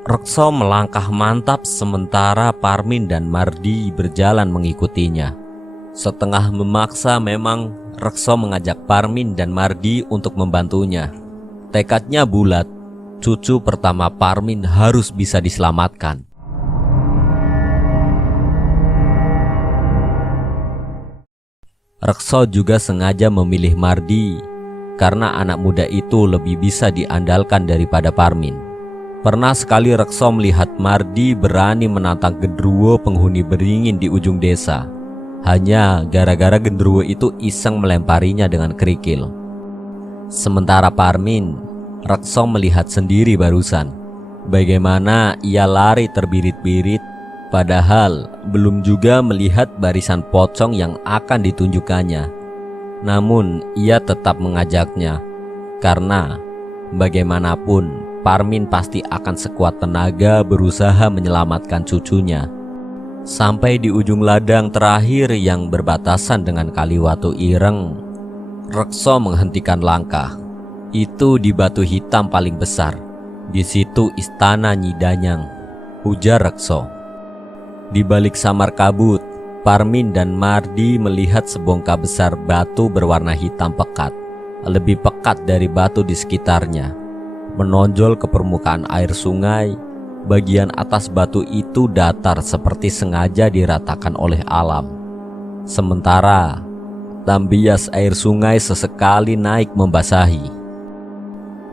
Rekso melangkah mantap sementara Parmin dan Mardi berjalan mengikutinya. Setengah memaksa memang Rekso mengajak Parmin dan Mardi untuk membantunya. Tekadnya bulat, cucu pertama Parmin harus bisa diselamatkan. Rekso juga sengaja memilih Mardi karena anak muda itu lebih bisa diandalkan daripada Parmin. Pernah sekali Rekso melihat Mardi berani menantang genderuwo penghuni beringin di ujung desa, hanya gara-gara genderuwo itu iseng melemparinya dengan kerikil. Sementara Parmin, Rekso melihat sendiri barusan bagaimana ia lari terbirit-birit, padahal belum juga melihat barisan pocong yang akan ditunjukkannya. Namun ia tetap mengajaknya, karena bagaimanapun Parmin pasti akan sekuat tenaga berusaha menyelamatkan cucunya. Sampai di ujung ladang terakhir yang berbatasan dengan Kali Watu Ireng, Rekso menghentikan langkah. Itu di batu hitam paling besar. Di situ istana Nyi Danyang, ujar Rekso. Di balik samar kabut, Parmin dan Mardi melihat sebongkah besar batu berwarna hitam pekat, lebih pekat dari batu di sekitarnya. Menonjol ke permukaan air sungai, bagian atas batu itu datar seperti sengaja diratakan oleh alam. Sementara tambias air sungai sesekali naik membasahi.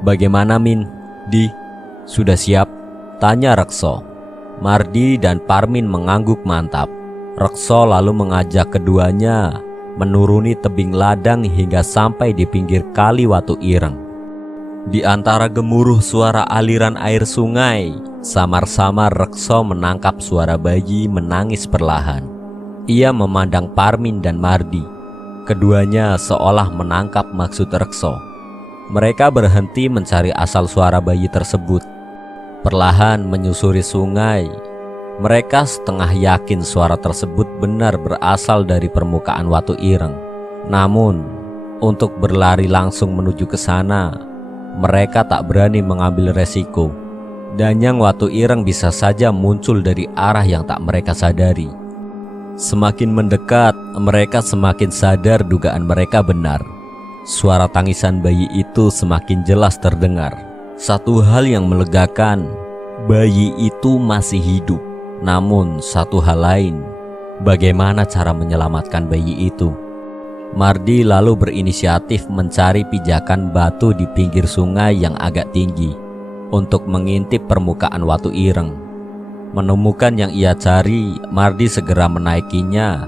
"Bagaimana Min? Di, sudah siap?" tanya Rekso. Mardi dan Parmin mengangguk mantap. Rekso lalu mengajak keduanya menuruni tebing ladang hingga sampai di pinggir Kali Watu Ireng. Di antara gemuruh suara aliran air sungai, samar-samar Rekso menangkap suara bayi menangis perlahan. Ia memandang Parmin dan Mardi. Keduanya seolah menangkap maksud Rekso. Mereka berhenti mencari asal suara bayi tersebut. Perlahan menyusuri sungai, mereka setengah yakin suara tersebut benar berasal dari permukaan Watu Ireng. Namun, untuk berlari langsung menuju ke sana, mereka tak berani mengambil resiko. Danyang Watu Ireng bisa saja muncul dari arah yang tak mereka sadari. Semakin mendekat, mereka semakin sadar dugaan mereka benar. Suara tangisan bayi itu semakin jelas terdengar. Satu hal yang melegakan, bayi itu masih hidup. Namun satu hal lain, bagaimana cara menyelamatkan bayi itu? Mardi lalu berinisiatif mencari pijakan batu di pinggir sungai yang agak tinggi untuk mengintip permukaan Watu Ireng. Menemukan yang ia cari, Mardi segera menaikinya.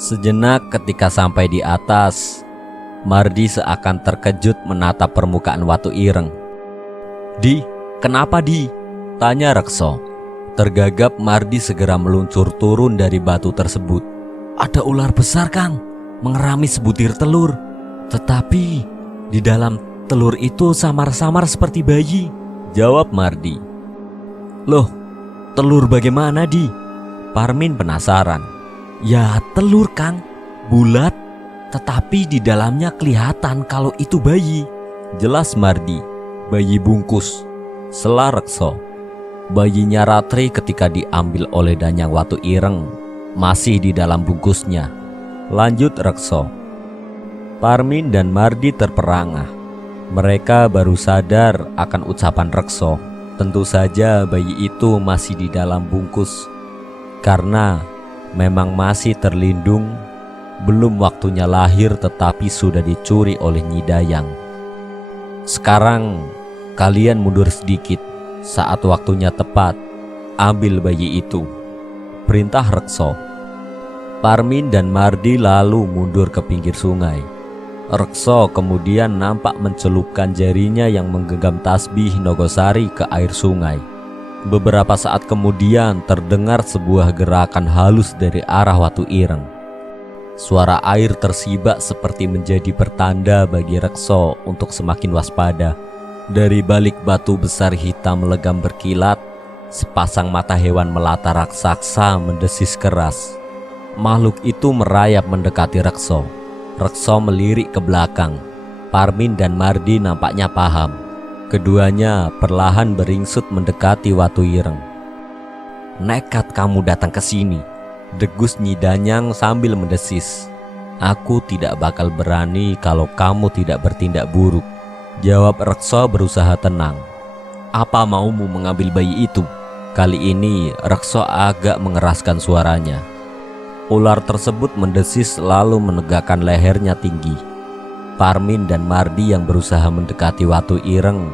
Sejenak ketika sampai di atas, Mardi seakan terkejut menatap permukaan Watu Ireng. "Di, kenapa Di?" tanya Rekso. Tergagap Mardi segera meluncur turun dari batu tersebut. "Ada ular besar Kang, mengerami sebutir telur. Tetapi di dalam telur itu samar-samar seperti bayi," jawab Mardi. "Loh, telur bagaimana Di?" Parmin penasaran. "Ya telur Kang, bulat, tetapi di dalamnya kelihatan kalau itu bayi," jelas Mardi. "Bayi bungkus," sela Rekso. Bayinya Ratri ketika diambil oleh Danyang Watu Ireng masih di dalam bungkusnya, lanjut Rekso. Parmin dan Mardi terperangah. Mereka baru sadar akan ucapan Rekso. Tentu saja bayi itu masih di dalam bungkus, karena memang masih terlindung. Belum waktunya lahir tetapi sudah dicuri oleh Nyi Dayang. "Sekarang kalian mundur sedikit. Saat waktunya tepat, ambil bayi itu," perintah Rekso. Parmin dan Mardi lalu mundur ke pinggir sungai. Rekso kemudian nampak mencelupkan jarinya yang menggenggam tasbih Nogosari ke air sungai. Beberapa saat kemudian terdengar sebuah gerakan halus dari arah Watu Ireng. Suara air tersibak seperti menjadi pertanda bagi Rekso untuk semakin waspada. Dari balik batu besar hitam legam berkilat, sepasang mata hewan melata raksasa mendesis keras. Makhluk itu merayap mendekati Rekso. Rekso melirik ke belakang. Parmin dan Mardi nampaknya paham. Keduanya perlahan beringsut mendekati Watu Ireng. "Nekat kamu datang ke sini," degus Nyi Danyang sambil mendesis. "Aku tidak bakal berani kalau kamu tidak bertindak buruk," jawab Rekso berusaha tenang. "Apa maumu mengambil bayi itu?" Kali ini Rekso agak mengeraskan suaranya. Ular tersebut mendesis lalu menegakkan lehernya tinggi. Parmin dan Mardi yang berusaha mendekati Watu Ireng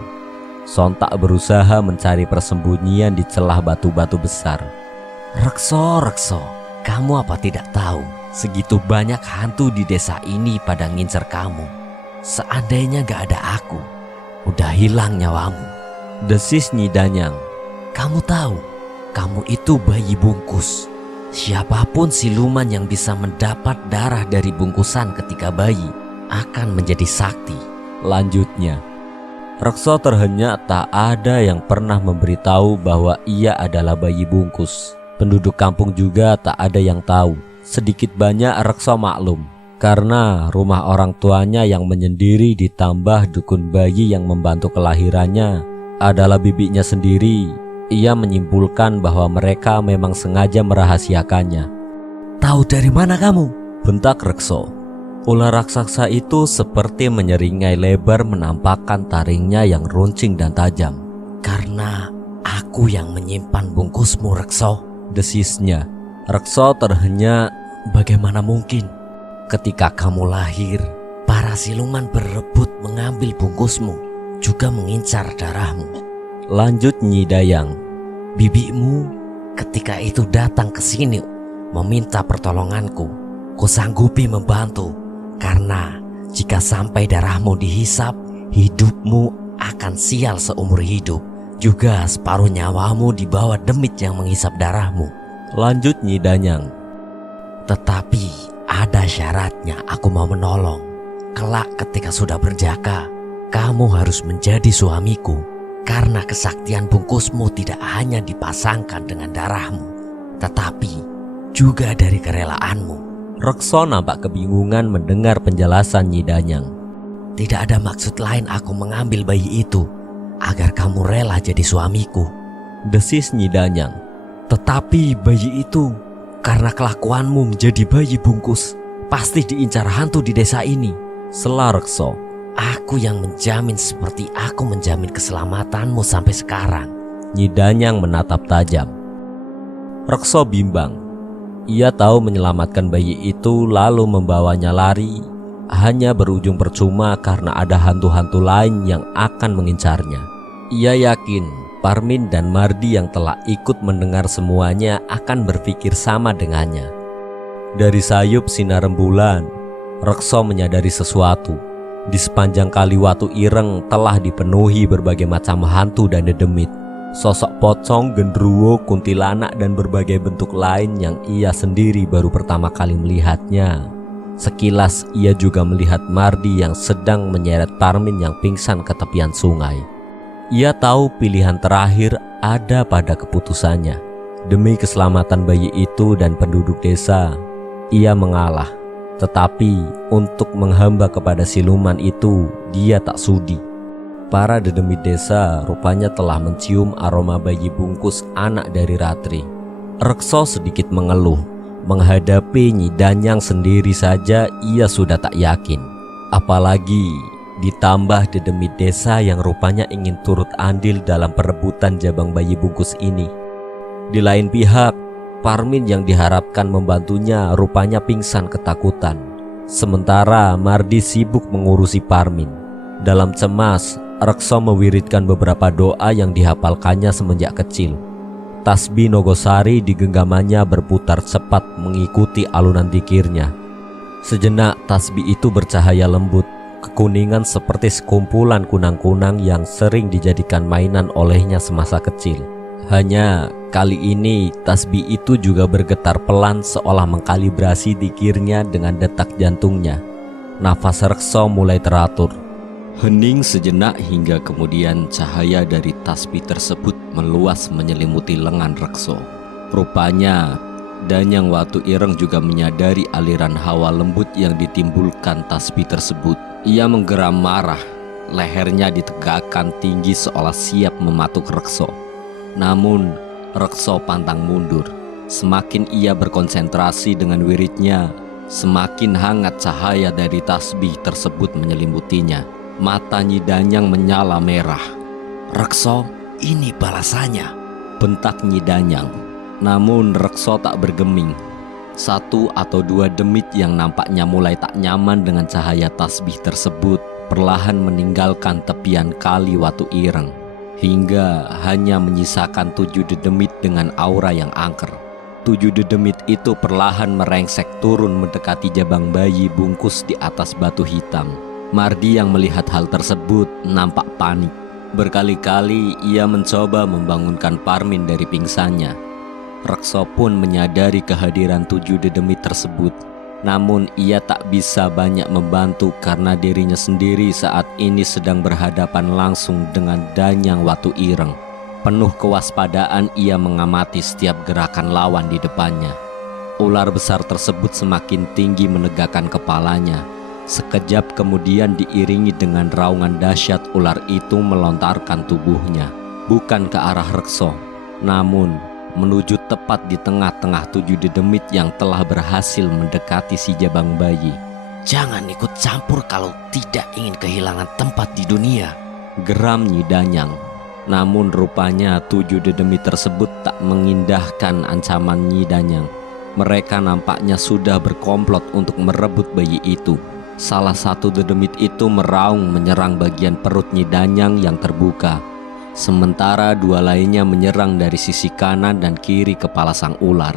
sontak berusaha mencari persembunyian di celah batu-batu besar. "Rekso, Rekso, kamu apa tidak tahu segitu banyak hantu di desa ini pada ngincer kamu? Seandainya gak ada aku, udah hilang nyawamu," desis Nyi Danyang. "Kamu tahu, kamu itu bayi bungkus. Siapapun siluman yang bisa mendapat darah dari bungkusan ketika bayi akan menjadi sakti," lanjutnya. Rekso terhenyak, tak ada yang pernah memberitahu bahwa ia adalah bayi bungkus. Penduduk kampung juga tak ada yang tahu. Sedikit banyak Rekso maklum, karena rumah orang tuanya yang menyendiri ditambah dukun bayi yang membantu kelahirannya adalah bibinya sendiri. Ia menyimpulkan bahwa mereka memang sengaja merahasiakannya. "Tahu dari mana kamu?" bentak Rekso. Ular raksasa itu seperti menyeringai lebar menampakkan taringnya yang runcing dan tajam. "Karena aku yang menyimpan bungkusmu, Rekso," desisnya. Rekso terhenyak. "Bagaimana mungkin? Ketika kamu lahir, para siluman berebut mengambil bungkusmu, juga mengincar darahmu," lanjut Nyi Dayang. "Bibimu ketika itu datang ke sini meminta pertolonganku. Kusanggupi membantu. Karena jika sampai darahmu dihisap, hidupmu akan sial seumur hidup. Juga separuh nyawamu dibawa demit yang menghisap darahmu," lanjut Nyi Danyang. "Tetapi ada syaratnya, aku mau menolong. Kelak ketika sudah berjaka, kamu harus menjadi suamiku. Karena kesaktian bungkusmu tidak hanya dipasangkan dengan darahmu, tetapi juga dari kerelaanmu." Rekso nampak kebingungan mendengar penjelasan Nyi Danyang. "Tidak ada maksud lain aku mengambil bayi itu, agar kamu rela jadi suamiku," desis Nyi Danyang. "Tetapi bayi itu, karena kelakuanmu menjadi bayi bungkus, pasti diincar hantu di desa ini," sela Rekso. "Aku yang menjamin seperti aku menjamin keselamatanmu sampai sekarang." Nyi Danyang menatap tajam. Rekso bimbang. Ia tahu menyelamatkan bayi itu lalu membawanya lari hanya berujung percuma karena ada hantu-hantu lain yang akan mengincarnya. Ia yakin Parmin dan Mardi yang telah ikut mendengar semuanya akan berpikir sama dengannya. Dari sayup sinar rembulan, Rekso menyadari sesuatu. Di sepanjang kali Watu Ireng telah dipenuhi berbagai macam hantu dan dedemit. Sosok pocong, genderuwo, kuntilanak, dan berbagai bentuk lain yang ia sendiri baru pertama kali melihatnya. Sekilas ia juga melihat Mardi yang sedang menyeret Parmin yang pingsan ke tepian sungai. Ia tahu pilihan terakhir ada pada keputusannya. Demi keselamatan bayi itu dan penduduk desa, ia mengalah. Tetapi untuk menghamba kepada siluman itu, dia tak sudi. Para dedemit desa rupanya telah mencium aroma bayi bungkus anak dari Ratri. Rekso sedikit mengeluh. Menghadapi Nyi Danyang sendiri saja ia sudah tak yakin. Apalagi ditambah dedemit desa yang rupanya ingin turut andil dalam perebutan jabang bayi bungkus ini. Di lain pihak, Parmin yang diharapkan membantunya rupanya pingsan ketakutan. Sementara Mardi sibuk mengurusi Parmin. Dalam cemas, Rekso mewiridkan beberapa doa yang dihafalkannya semenjak kecil. Tasbih Nogosari di genggamannya berputar cepat mengikuti alunan zikirnya. Sejenak tasbih itu bercahaya lembut, kekuningan seperti sekumpulan kunang-kunang yang sering dijadikan mainan olehnya semasa kecil. Hanya kali ini tasbih itu juga bergetar pelan seolah mengkalibrasi zikirnya dengan detak jantungnya. Nafas Rekso mulai teratur. Hening sejenak hingga kemudian cahaya dari tasbih tersebut meluas menyelimuti lengan Rekso. Rupanya Danyang Watu Ireng juga menyadari aliran hawa lembut yang ditimbulkan tasbih tersebut. Ia menggeram marah. lehernya ditegakkan tinggi seolah siap mematuk Rekso. Namun, Rekso pantang mundur. Semakin ia berkonsentrasi dengan wiridnya, semakin hangat cahaya dari tasbih tersebut menyelimutinya. Mata Nyi Danyang menyala merah. "Rekso, ini balasannya," bentak Nyi Danyang. Namun Rekso tak bergeming. Satu atau dua demit yang nampaknya mulai tak nyaman dengan cahaya tasbih tersebut perlahan meninggalkan tepian kali Watu Ireng, hingga hanya menyisakan 7 dedemit dengan aura yang angker. 7 dedemit itu perlahan merengsek turun mendekati jabang bayi bungkus di atas batu hitam. Mardi yang melihat hal tersebut nampak panik. Berkali-kali ia mencoba membangunkan Parmin dari pingsannya. Rekso pun menyadari kehadiran 7 dedemit tersebut. Namun ia tak bisa banyak membantu karena dirinya sendiri saat ini sedang berhadapan langsung dengan Danyang Watu Ireng. Penuh kewaspadaan ia mengamati setiap gerakan lawan di depannya. Ular besar tersebut semakin tinggi menegakkan kepalanya. Sekejap kemudian diiringi dengan raungan dahsyat, ular itu melontarkan tubuhnya, bukan ke arah Rekso, namun menuju tepat di tengah-tengah 7 dedemit yang telah berhasil mendekati si jabang bayi. "Jangan ikut campur kalau tidak ingin kehilangan tempat di dunia," geram Nyi Danyang. Namun rupanya 7 dedemit tersebut tak mengindahkan ancaman Nyi Danyang. Mereka nampaknya sudah berkomplot untuk merebut bayi itu. Salah satu dedemit itu meraung menyerang bagian perut Nyi Danyang yang terbuka. Sementara 2 lainnya menyerang dari sisi kanan dan kiri kepala sang ular.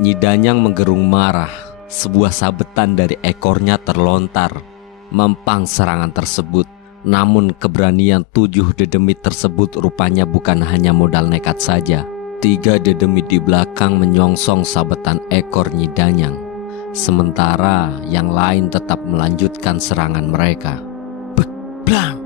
Nyi Danyang menggerung marah. Sebuah sabetan dari ekornya terlontar, mempang serangan tersebut. Namun keberanian 7 dedemit tersebut rupanya bukan hanya modal nekat saja. 3 dedemit di belakang menyongsong sabetan ekor Nyi Danyang. Sementara yang lain tetap melanjutkan serangan mereka. Blang!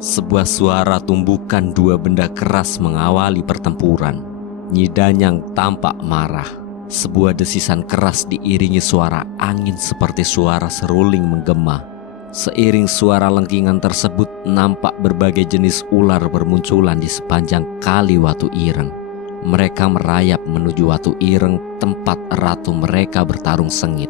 Sebuah suara tumbukan 2 benda keras mengawali pertempuran. Nyi Danyang tampak marah. Sebuah desisan keras diiringi suara angin seperti suara seruling menggema. Seiring suara lengkingan tersebut, nampak berbagai jenis ular bermunculan di sepanjang kali Watu Ireng. Mereka merayap menuju Watu Ireng, tempat ratu mereka bertarung sengit.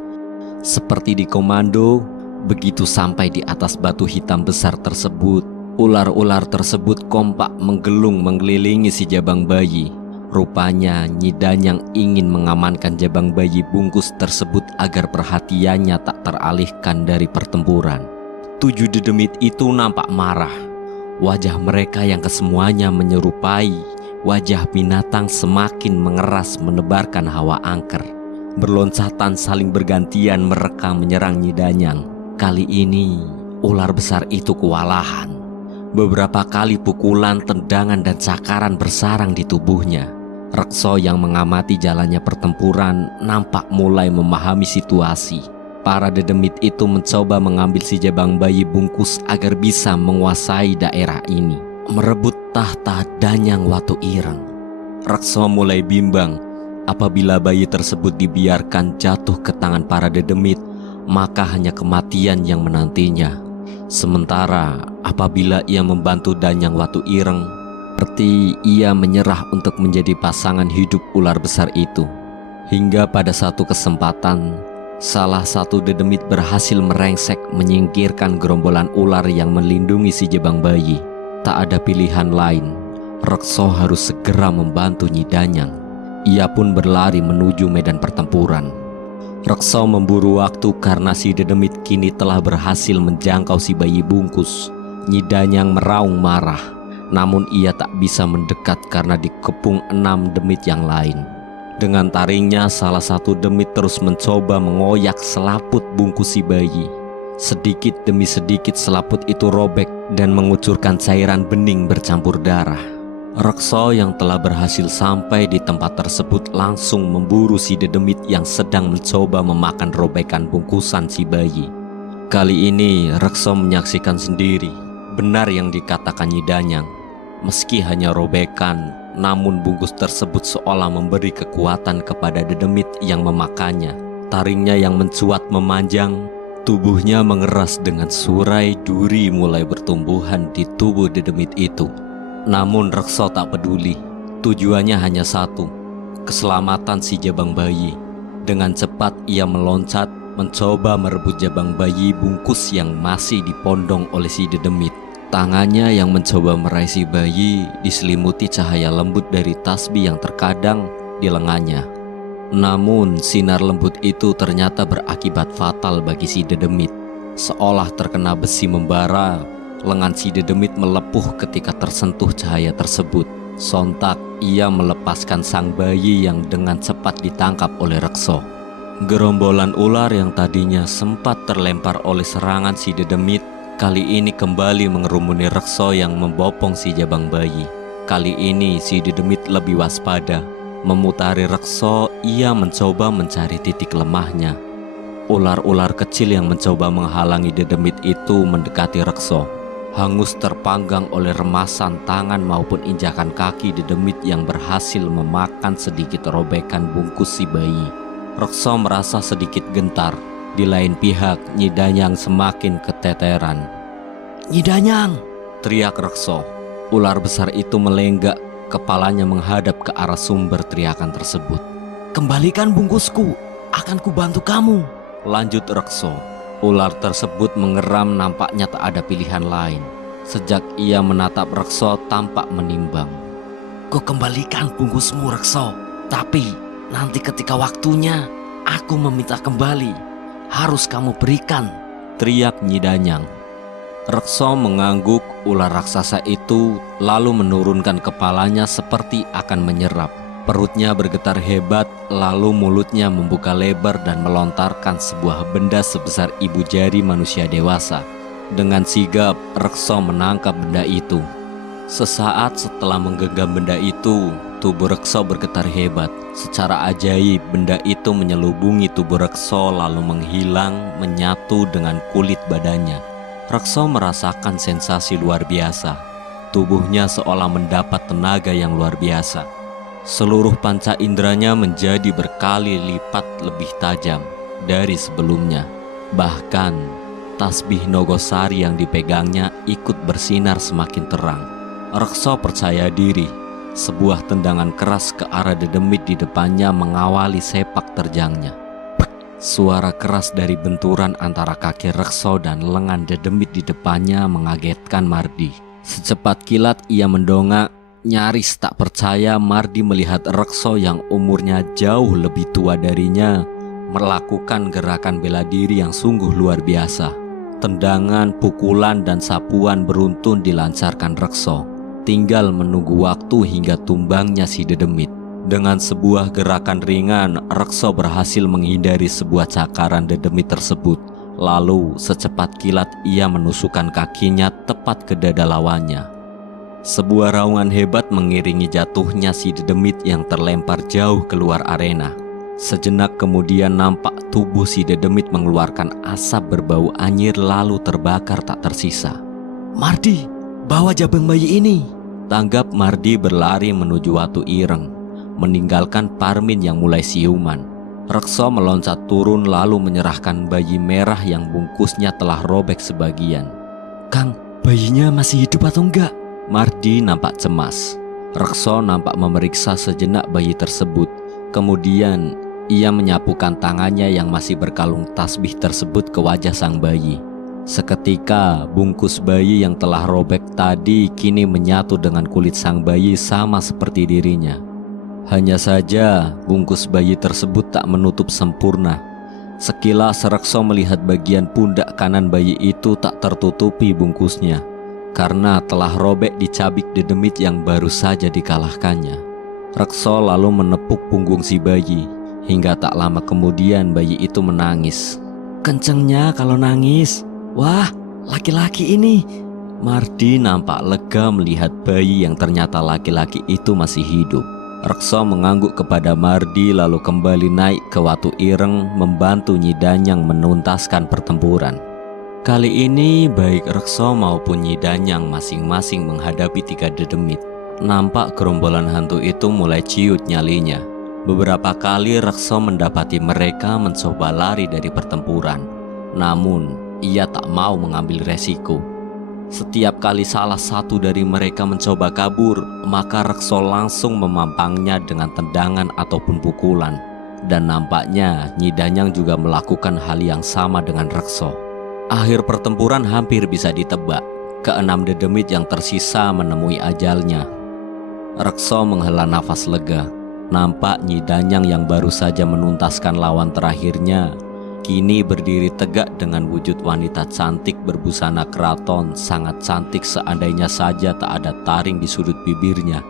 Seperti dikomando, begitu sampai di atas batu hitam besar tersebut, ular-ular tersebut kompak menggelung mengelilingi si jabang bayi. Rupanya Nyi Danyang ingin mengamankan jabang bayi bungkus tersebut agar perhatiannya tak teralihkan dari pertempuran. 7 dedemit itu nampak marah. Wajah mereka yang kesemuanya menyerupai wajah binatang semakin mengeras menebarkan hawa angker. Berloncatan saling bergantian mereka menyerang Nyi Danyang. Kali ini ular besar itu kewalahan. Beberapa kali pukulan, tendangan, dan cakaran bersarang di tubuhnya. Rekso yang mengamati jalannya pertempuran nampak mulai memahami situasi. Para dedemit itu mencoba mengambil si jabang bayi bungkus agar bisa menguasai daerah ini, merebut tahta Danyang Watu Ireng. Rekso mulai bimbang. Apabila bayi tersebut dibiarkan jatuh ke tangan para dedemit, maka hanya kematian yang menantinya. Sementara apabila ia membantu Danyang Watu Ireng, berarti ia menyerah untuk menjadi pasangan hidup ular besar itu. Hingga pada satu kesempatan, salah satu dedemit berhasil merengsek menyingkirkan gerombolan ular yang melindungi si jabang bayi. Tak ada pilihan lain, Rekso harus segera membantu Nyi Danyang. Ia pun berlari menuju medan pertempuran. Rekso memburu waktu karena si dedemit kini telah berhasil menjangkau si bayi bungkus. Nyi Danyang meraung marah, namun ia tak bisa mendekat karena dikepung 6 demit yang lain. Dengan taringnya, salah satu demit terus mencoba mengoyak selaput bungkus si bayi. Sedikit demi sedikit selaput itu robek dan mengucurkan cairan bening bercampur darah. Rekso yang telah berhasil sampai di tempat tersebut langsung memburu si dedemit yang sedang mencoba memakan robekan bungkusan si bayi. Kali ini Rekso menyaksikan sendiri, benar yang dikatakan Nyi Danyang. Meski hanya robekan, namun bungkus tersebut seolah memberi kekuatan kepada dedemit yang memakannya. Taringnya yang mencuat memanjang, Tubuhnya mengeras dengan surai duri mulai bertumbuhan di tubuh dedemit itu. Namun Rekso tak peduli. Tujuannya hanya satu, keselamatan si jabang bayi. Dengan cepat ia meloncat, mencoba merebut jabang bayi bungkus yang masih dipondong oleh si dedemit. Tangannya yang mencoba meraih si bayi diselimuti cahaya lembut dari tasbih yang terkadang di lengannya. Namun sinar lembut itu ternyata berakibat fatal bagi si dedemit. Seolah terkena besi membara, lengan si dedemit melepuh ketika tersentuh cahaya tersebut. Sontak ia melepaskan sang bayi yang dengan cepat ditangkap oleh Rekso. Gerombolan ular yang tadinya sempat terlempar oleh serangan si dedemit kali ini kembali mengerumuni Rekso yang membopong si jabang bayi. Kali ini si dedemit lebih waspada. Memutari Rekso, ia mencoba mencari titik lemahnya. Ular-ular kecil yang mencoba menghalangi dedemit itu mendekati Rekso. Hangus terpanggang oleh remasan tangan maupun injakan kaki dedemit yang berhasil memakan sedikit robekan bungkus si bayi. Rekso merasa sedikit gentar. Di lain pihak, Nyi Danyang semakin keteteran. "Nyi Danyang!" teriak Rekso. Ular besar itu melenggak, kepalanya menghadap ke arah sumber teriakan tersebut. "Kembalikan bungkusku, akan kubantu kamu," lanjut Rekso. Ular tersebut mengeram, nampaknya tak ada pilihan lain. Sejak ia menatap Rekso tampak menimbang. "Ku kembalikan bungkusmu, Rekso. Tapi nanti ketika waktunya, aku meminta kembali. Harus kamu berikan," teriak Nyi Danyang. Rekso mengangguk. Ular raksasa itu lalu menurunkan kepalanya seperti akan menyerap. Perutnya bergetar hebat, lalu mulutnya membuka lebar dan melontarkan sebuah benda sebesar ibu jari manusia dewasa. Dengan sigap, Rekso menangkap benda itu. Sesaat setelah menggenggam benda itu, tubuh Rekso bergetar hebat. Secara ajaib, benda itu menyelubungi tubuh Rekso lalu menghilang, menyatu dengan kulit badannya. Rekso merasakan sensasi luar biasa. Tubuhnya seolah mendapat tenaga yang luar biasa. Seluruh panca inderanya menjadi berkali lipat lebih tajam dari sebelumnya. Bahkan tasbih Nogosari yang dipegangnya ikut bersinar semakin terang. Rekso percaya diri. Sebuah tendangan keras ke arah dedemit di depannya mengawali sepak terjangnya. Suara keras dari benturan antara kaki Rekso dan lengan dedemit di depannya mengagetkan Mardi. Secepat kilat ia mendongak. Nyaris tak percaya Mardi melihat Rekso yang umurnya jauh lebih tua darinya melakukan gerakan bela diri yang sungguh luar biasa. Tendangan, pukulan, dan sapuan beruntun dilancarkan Rekso. Tinggal menunggu waktu hingga tumbangnya si dedemit. Dengan sebuah gerakan ringan, Rekso berhasil menghindari sebuah cakaran dedemit tersebut. Lalu secepat kilat ia menusukkan kakinya tepat ke dada lawannya. Sebuah raungan hebat mengiringi jatuhnya si dedemit yang terlempar jauh keluar arena. Sejenak kemudian nampak tubuh si dedemit mengeluarkan asap berbau anyir lalu terbakar tak tersisa. "Mardi, bawa jabang bayi ini," tanggap Mardi berlari menuju Watu Ireng, meninggalkan Parmin yang mulai siuman. Rekso meloncat turun lalu menyerahkan bayi merah yang bungkusnya telah robek sebagian. "Kang, bayinya masih hidup atau enggak?" Mardi nampak cemas. Rekso nampak memeriksa sejenak bayi tersebut. Kemudian ia menyapukan tangannya yang masih berkalung tasbih tersebut ke wajah sang bayi. Seketika bungkus bayi yang telah robek tadi kini menyatu dengan kulit sang bayi sama seperti dirinya. Hanya saja bungkus bayi tersebut tak menutup sempurna. Sekilas Rekso melihat bagian pundak kanan bayi itu tak tertutupi bungkusnya, karena telah robek dicabik dedemit yang baru saja dikalahkannya. Rekso lalu menepuk punggung si bayi. Hingga tak lama kemudian bayi itu menangis. "Kencengnya kalau nangis. Wah, laki-laki ini." Mardi nampak lega melihat bayi yang ternyata laki-laki itu masih hidup. Rekso mengangguk kepada Mardi lalu kembali naik ke Watu Ireng membantu Nyi Danyang menuntaskan pertempuran. Kali ini baik Rekso maupun Nyi Danyang masing-masing menghadapi 3 dedemit. Nampak gerombolan hantu itu mulai ciut nyalinya. Beberapa kali Rekso mendapati mereka mencoba lari dari pertempuran. Namun, ia tak mau mengambil resiko. Setiap kali salah satu dari mereka mencoba kabur, maka Rekso langsung memampangnya dengan tendangan ataupun pukulan. Dan nampaknya Nyi Danyang juga melakukan hal yang sama dengan Rekso. Akhir pertempuran hampir bisa ditebak. Keenam dedemit yang tersisa menemui ajalnya. Rekso menghela nafas lega. Nampak Nyi Danyang yang baru saja menuntaskan lawan terakhirnya kini berdiri tegak dengan wujud wanita cantik berbusana keraton, sangat cantik seandainya saja tak ada taring di sudut bibirnya.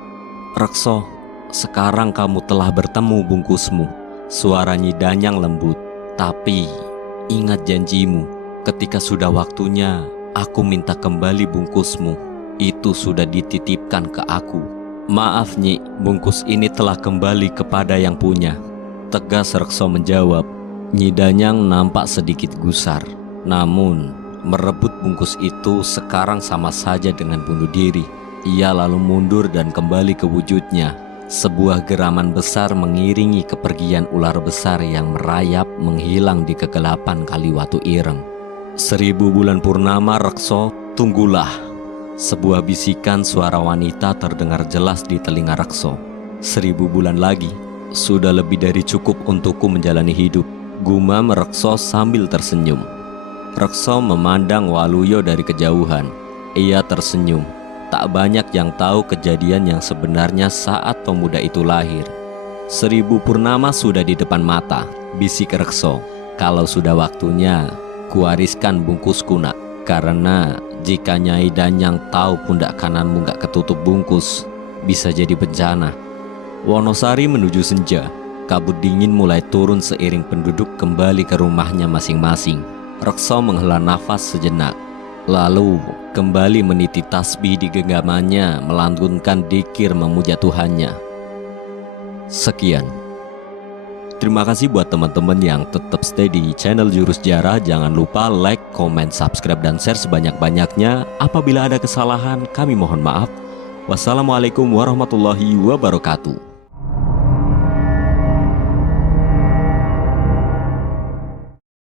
"Rekso, sekarang kamu telah bertemu bungkusmu," suara Nyi Danyang lembut. "Tapi ingat janjimu, ketika sudah waktunya aku minta kembali bungkusmu. Itu sudah dititipkan ke aku." "Maaf Nyi, bungkus ini telah kembali kepada yang punya," tegas Rekso menjawab. Nyi Danyang nampak sedikit gusar. Namun, merebut bungkus itu sekarang sama saja dengan bunuh diri. Ia lalu mundur dan kembali ke wujudnya. Sebuah geraman besar mengiringi kepergian ular besar yang merayap menghilang di kegelapan Kaliwatu Ireng. "1000 bulan purnama, Rekso, tunggulah." Sebuah bisikan suara wanita terdengar jelas di telinga Rekso. "1000 bulan lagi, sudah lebih dari cukup untukku menjalani hidup," gumam Rekso sambil tersenyum. Rekso memandang Waluyo dari kejauhan. Ia tersenyum. Tak banyak yang tahu kejadian yang sebenarnya saat pemuda itu lahir. 1000 purnama sudah di depan mata, bisik Rekso. "Kalau sudah waktunya, kuwariskan bungkusku nak. Karena jika Nyai Danyang tahu pundak kananmu gak ketutup bungkus, bisa jadi bencana." Wonosari menuju senja. Kabut dingin mulai turun seiring penduduk kembali ke rumahnya masing-masing. Rekso menghela nafas sejenak, lalu kembali meniti tasbih di genggamannya, melantunkan dzikir memuja Tuhannya. Sekian. Terima kasih buat teman-teman yang tetap stay di channel Jurus Sejarah. Jangan lupa like, comment, subscribe, dan share sebanyak-banyaknya. Apabila ada kesalahan, kami mohon maaf. Wassalamualaikum warahmatullahi wabarakatuh.